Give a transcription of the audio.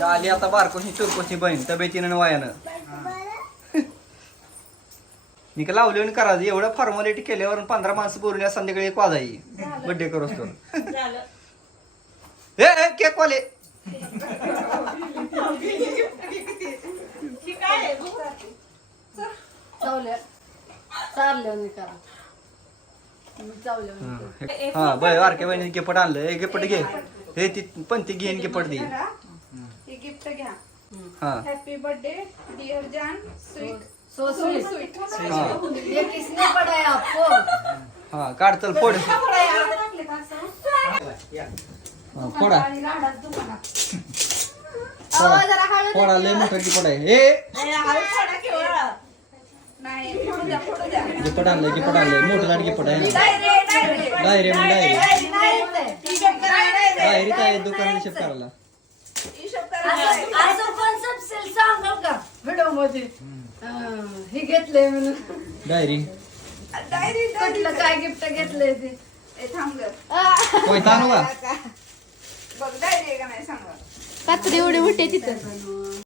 ती आली आता बारकोशी चुरकोशी बहीण तब्येतीनं वायानं. मी का लावली आणि करायचं एवढं फॉर्मॅलिटी केल्यावर पंधरा माणसं बोलल्या संध्याकाळी एक करोस तर झालं. ए ए, केक वाले. ही करा करा. हा बर बारक्या बहिणी गिफ्ट आणलं. हे गिफ्ट घे. हे ती पण ती घेईन गिफ्ट दे गिफ्ट घ्या. हा. हॅपी बर्थडे डिअर जान स्वीट सो स्वीट स्वीट हा. ये किसने पढ़ाया आपको? हा काढ चल फोड. हा, फोडा. फोडा. फोडा लय मोठं आहे. हे की वर. नाही फोडू द्या फोडू द्या. गिफ्ट आणलंय गिफ्ट आणलंय. मोठं लाट आहे ना? डायरे डायरे डायरी मग डायरी डायरे डायरी काय दुकान हिशोब करायला. सांगाल का? व्हिडिओमध्ये अं, हे घेतलंय म्हणून. डायरी. डायरी कुठलं काय गिफ्ट घेतलंय ते? थांब ग. कोयता आणू का बघ डायरी आहे का नाही सांगा कातडी एवढे मोठे तिथं.